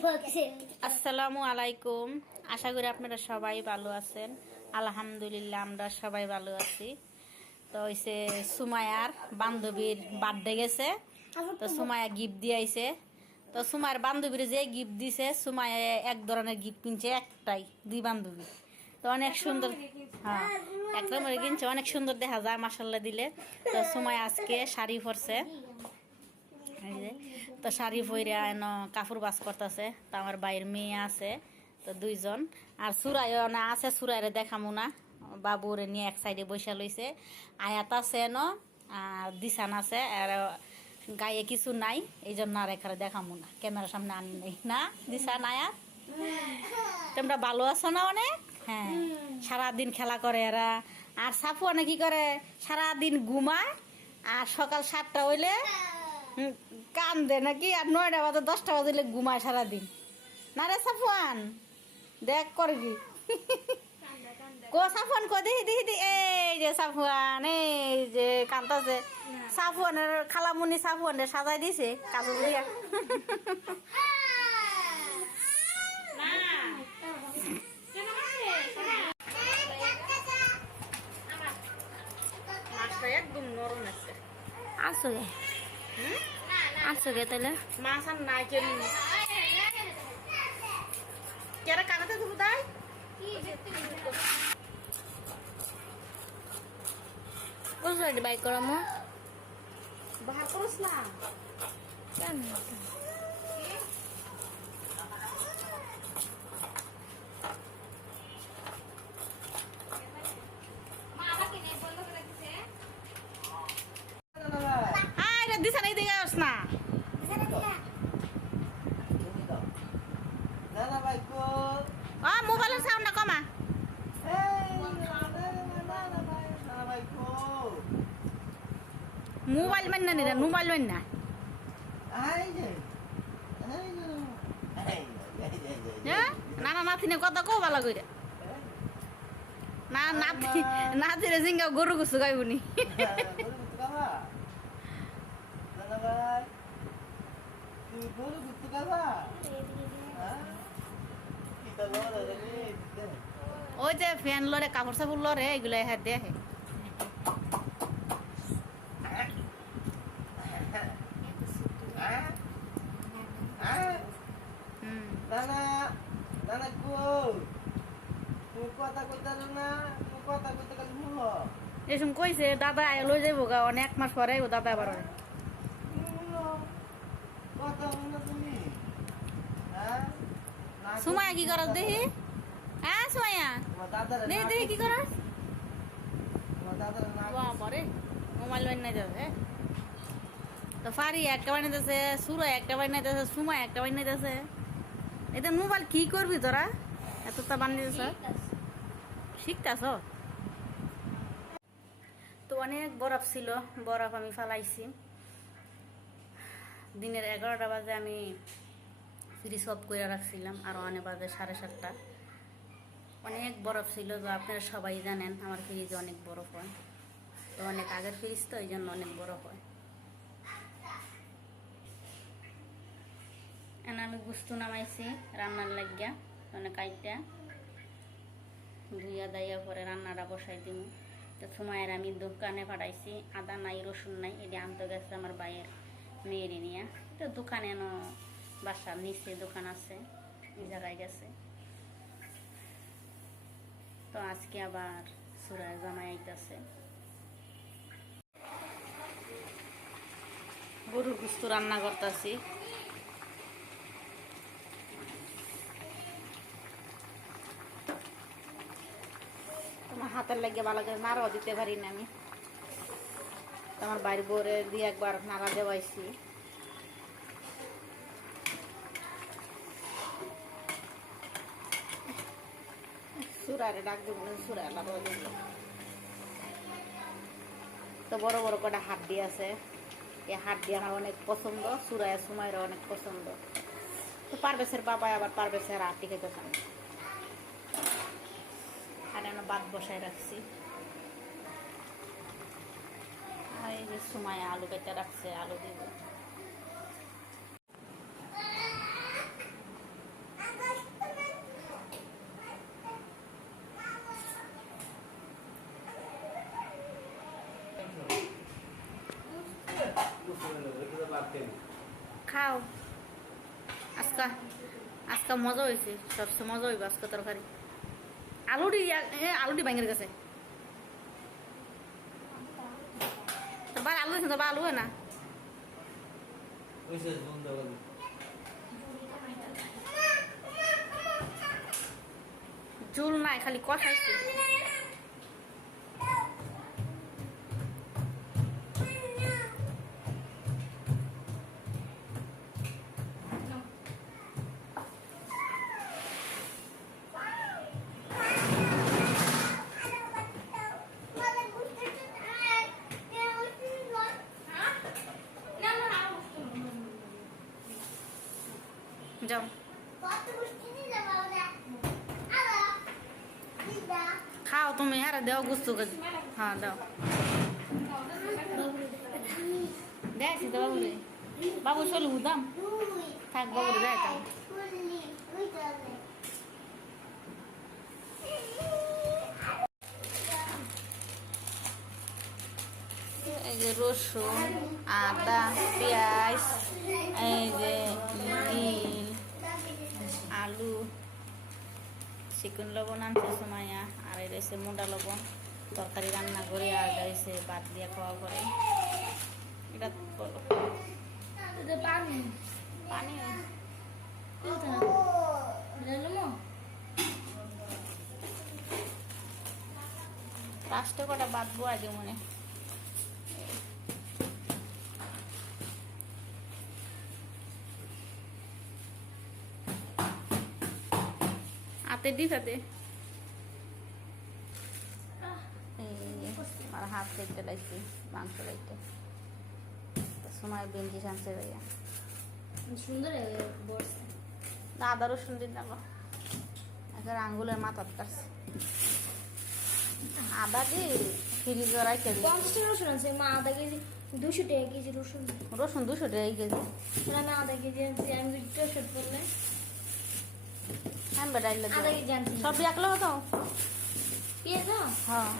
আসসালামু আলাইকুম। আশা করি আপনারা সবাই ভালো আছেন। আলহামদুলিল্লাহ, আমরা সবাই ভালো আছি। তো হইছে সুমায়ার বান্ধবীর বার্থডে গেছে। তো সুমায়া গিফট দিয়ে দিয়েছে তো সুমায়ার বান্ধবীর যে গিফট দিছে সুমায়া এক ধরনের গিফট কিনছে, একটাই, দুই বান্ধবী। তো অনেক সুন্দর হ্যাঁ এক নম্বরে কিনছে, অনেক সুন্দর দেখা যায় মাসাল্লাহ দিলে। তো সুমায়া আজকে শাড়ি পরছে। তো শাড়ি পরে এন কাপড় বাস করতেছে, তো আমার বাইর মেয়ে আছে, তো দুইজন। আর সুরাই না আছে, সুরাইরে দেখামু না। বাবুরে নিয়ে এক সাইডে বসে লইছে। আয়াত আছে এন, আর দিশান আছে, আর গায়ে কিছু নাই এই জন্য আর এখানে দেখামু না। ক্যামেরার সামনে আনি নেই। না, দিশান, আয়াত? তোমরা ভালো আছো না অনেক? হ্যাঁ। সারাদিন খেলা করে এরা। আর সাফুয়ানে কি করে? সারাদিন ঘুমায়, আর সকাল সাতটা হইলে কান্দে নাকি? আর নয়টা বাজে দশটা বাজলে ঘুমায় সারাদিন। না রে সাফওয়ান দেখ করবি কো। সাফওয়ান কো দেখি দেখি দেখি। এই যে সাফওয়ান এই যে কান্তাছে সাফওয়ানের খালামুনি সাফওয়ানের সাজাই দিছে কাজল দিয়া। মাছটা একদম নরম আছে। আসো গে আসো গে তাহলে। মাছ আর নাই কেন কেরা কানাতে দেবো তাই? কোন সাইডে বাইক করামো। বাহার করছ না। কেন আয় রে দিশা নাই দিকে আস না দাদা ভাই কো ও মোবাইলের সাউন্ডটা কমা এই দাদা ভাই দাদা ভাই কো মোবাইল মান্য নি রে মোবাইল যে হ্যাঁ না না নাতিনে কথা কো ভালো কইরে না নাতি নাতি রে জিঙ্গা গরু গুছু গাইবনি গরু দাদা রে ওই যে ফ্যান লরে কাপড় সাপড় লরে এগুলো হ্যাঁ দেখে হ্যাঁ হ্যাঁ কথা কইতা না তুমি কথা কইতে গেলে মুহ এসম কইছে দাদা আয় লই যাইব গা অনেক মাস পরে ও দাদা আবার হয়। কথা তুমি? হ্যাঁ? সুমায়া কি করস দেখি? হ্যাঁ সুমায়া দেখি দেখি কি না বাবারে মোবাইল বাইন নাই যাবে তো ফারি একটা বাইন দিতেছে সুরা একটা বাইন দিতেছে সুমা একটা বাইন এটা মোবাইল কি করবি তোরা? এত তা বানিয়ে দিতেছ শিখতাছ? তো অনেক বরফ ছিল, বরফ আমি ফালাইছি। দিনের এগারোটা বাজে আমি ফ্রিজ অফ করে রাখছিলাম, আর অনেক বাজে সাড়ে সাতটা। অনেক বরফ ছিল, তো আপনারা সবাই জানেন, আমার ফ্রিজে অনেক বরফ হয়। তো অনেক আগের ফ্রিজ তো, এই জন্য অনেক বরফ হয়। এখন আমি গুস্তু নামাইছি, রান্নার লাগিয়া অনেক কাইটা। ধুইয়া দাইয়া পরে রান্নাটা বসাই দিম। তো সময়ের আমি দোকানে পাঠাইছি, আদা নাই, রসুন নাই এটি আনতে গেছে আমার বাইয়ের মেয়েরে নিয়ে। তো দোকানে এনো বাসার নিচে দোকান আছে, এই জায়গায় গেছে। তো আজকে আবার সুরায় জামাই আইতাছে। গরুর গুস্তু রান্না করতেছি। হাতের লাগিয়ে ভালো করে নাড়াও, দিতে পারি না আমি। তোমার বাড়ি বোরে দিয়ে একবার নাড়া দেওয়াইছি। সুরারে ডাক দেবো না সুরায় তো বড় বড় কটা হাড্ডি আছে। এই হাড্ডি আমার অনেক পছন্দ, সুরায় সুমাইরা অনেক পছন্দ। তো পারবেশের বাবা আবার পারবেশের আটি খেতে চান ভাত বসায় রাখছি। আর এই যে সময় আলু কেটে রাখছে, আলু দিব খাও। আজকা আজকা মজা হয়েছে সবচেয়ে মজা হইব আজকে তরকারি। আলুটি এ আলুটি ভাঙের গেছে। তোর আলু আছে তোর আলু না। ঝুল নাই খালি কষাইছে যাও। খাও তুমি হ্যাঁ দেও গুস্তু হ্যাঁ দাও। দেখছি তো বাবু রে বাবু, চলে উদাম থাক বাবু রে যাইতাম এই যে রসুন, আদা, পেঁয়াজ, এই যে আলু চিকেন লবণ আনছে সুমাইয়া আর এটা হচ্ছে মোটা লবণ। তরকারি রান্না করে আর এটা হচ্ছে বাদ দিয়ে খাওয়া করে। এটা। পানি। পানি? লাস্টে কটা বাঁধবো আগে মনে। হাতে দিস হাতে। আমার হাত কেটে লাগছে মাংস লাগতে সময় বেঞ্চি সানছে ভাইয়া। সুন্দর আদা রসুন দিন দেখো এখন আঙ্গুলের মাথা কাটছে। আদা দি ফ্রিজ রাখতে দিই পঞ্চাশ টাকা রসুন আছে মা আধা কেজি দুশো টাকা কেজি রসুন। রসুন দুশো টাকা কেজি। আমি আধা কেজি আনছি আমি দুটো শট করলে কেজি আনছি সব রাখলে হতো পেঁয়াজ হ্যাঁ।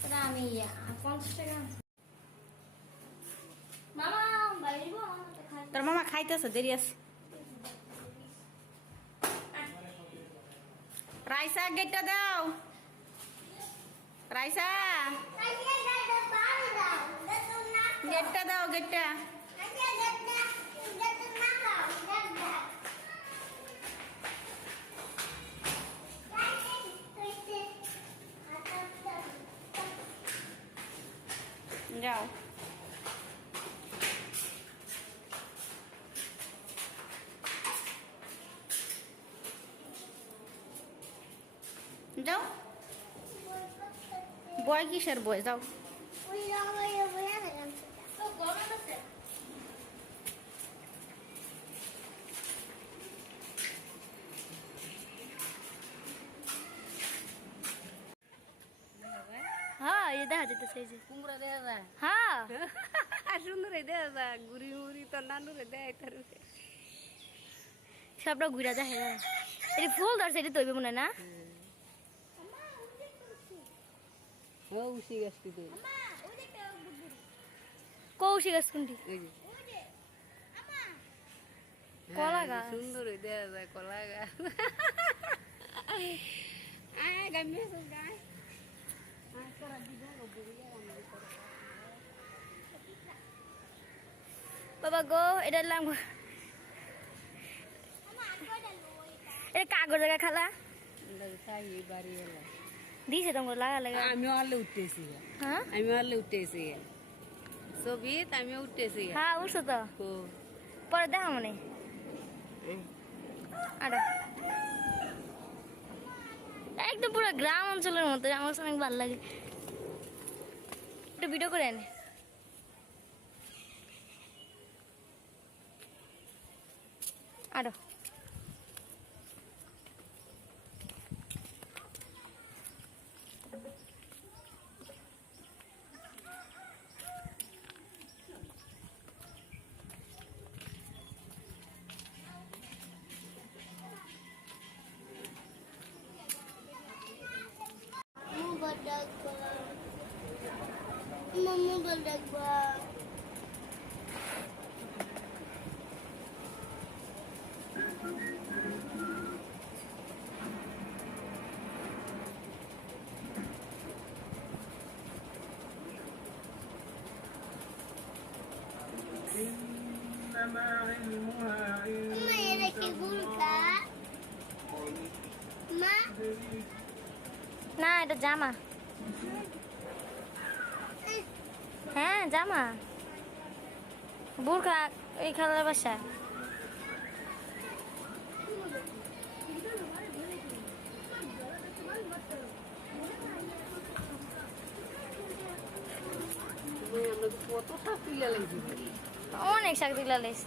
তাহলে আমি ইয়া, পঞ্চাশ টাকা। তোর মামা খাইতেছে দেরি আছে। রাইসা গেটটা দাও। রাইসা। গেটটা দাও গেটটা যাও। যাও। বয় কিসের বয়? যাও। দেখা যেতেছে যে কুমড়া দেয়া যায়? হ্যাঁ। আর সুন্দর দেয়া যায় গুড়ি মুড়ি তো নানুরে দেয় তার সবটা ঘুরা দেখে। এটা ফুল ধরছে এটা তৈবে মনে হয় না? উসি গাছটি গাছ কোনটি? কলা হ্যাঁ, গাছ। সুন্দর দেয়া যায় কলা গাছ। আয় গায়। বাবা গো এটা লাম এটা কাগজ জায়গা খালা। দিছে তোমার লাগা লাগা। আমিও আলে উঠতেছি। হ্যাঁ? আমিও আলে উঠতেছি। ছবিত আমিও উঠতেছি। হ্যাঁ উঠছো তো? ও পরে দেখা মনে আরে। একদম পুরো গ্রাম অঞ্চলের মতো আমার অনেক ভালো লাগে। একটু ভিডিও করে আনে। আরও। Mama ya lagi buka. Ma. Nah, ada jamah. হ্যাঁ জামা। বুড়খা এই খালার বাসা অনেক শাক লেগেছে।